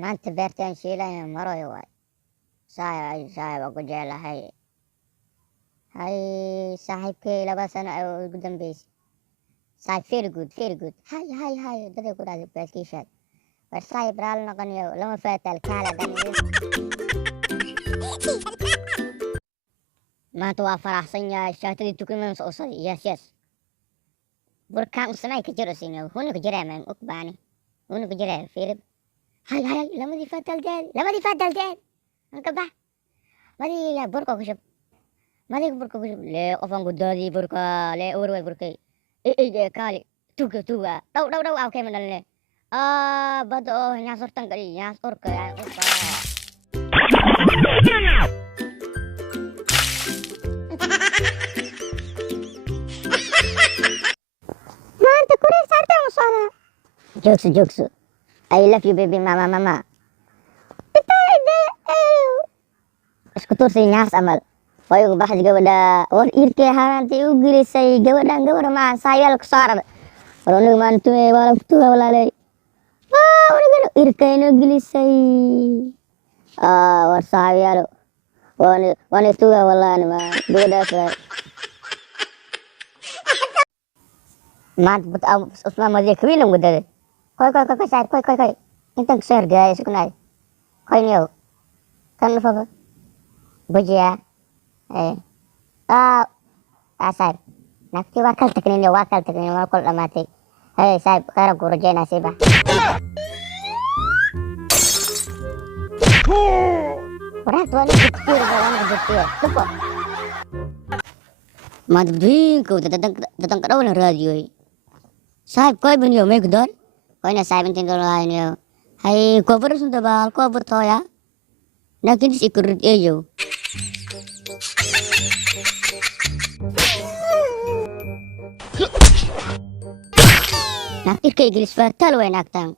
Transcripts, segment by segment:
maanta beertaan shiilaya maroy waay saaxiib ugu jeclahay hay saaxiibkay 2 sano ay ugu dambeysay saaxiib very good hay daday ku dhacday baaskiishaad war saaxiib raali noqonayo lama faatal kaala dhan maanta waa faraxsan yahay shaatadii tukumaan soo soo yes burkaan usnay ka jiro sinyo hunu ka jiraa man ukbaani hunu ka jiraa fiirib hay lamadii faatal deed anka bax madii burka ku shub le qofan gudaadii burka le warway burkay kaali tuga dhaw awkay madalne bad oo nyaas hortan gali nyaas orka maanta kuri saartan usada jokes I love you baby mama isku tursay nyaas amal way ugu baxday gabadha war irkay harantii u gilisay gabadhan gabar ma saayal ku saaran waroniga maantumay wala futuga walaalay warigana irkayna gilisay war saayal wana tuga wallahi ma gabadhaas maanta but usma madii kabiin ugu daday koy saar koy intan ku soo gaay iskunay koy niyo kan fafa bujiya saaxiib naftii waa kala tagnin waa kula dhamaatay saaxiib khayra ku rajaynaa siiba waraabta waa ninka kutiir dubo maanta badwiinka dadanka dhowna raadiyoy saaxiib koy baniyo meegdoon koyna saaxiib intiin dolahayniyo hay koofarasun dabaal koofartooya laakiin is ikurud eeyow naktirka iglis fatal way naagtaan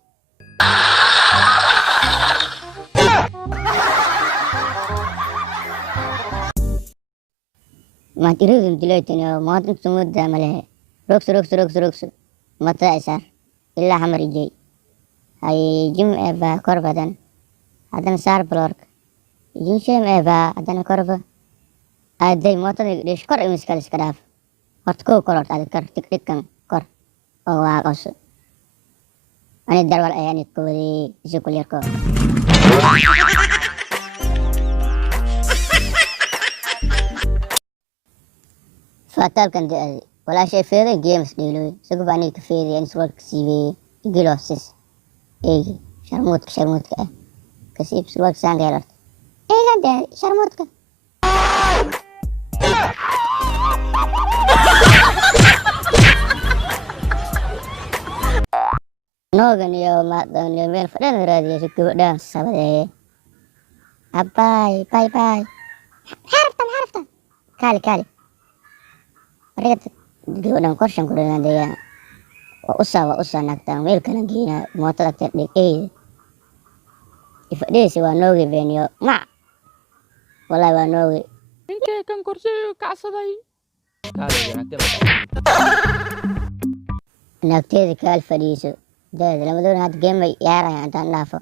maad iridun dilaytiniyo maadin sumuda malehe rogsu mata isar ilaa hamar ijay hay jim eba korbadan haddana saar blork jinsheem eba haddana korba aaday mootada dhish kor imiskal iska dhaaf horta kow korort aad kor tigdhigkan kor oo waaqos ani darwal ayaan koodi isukul yarko fatalkan de wala shay feeday games dhiiloy sugu bani ka feeday in suwal kasiibay gilosis sharmuudka kasiib suwal sangeelar de sharmuudka noogan iyo maadan iyo meel fadhan raadiyo si gabadhaan sabadee bye haraftan kaali warigad gabadhan qorshan ku dhanaadaya waa usaa naagtaan meel kalan geena mootada terdhig ifadheesi waa noogi beeniyo wallahi waa noogi ninkee kan korsheeyo kacsaday naagteeda kaal fadhiiso daad lamadoon had geemay yaaraya intaan dhaafo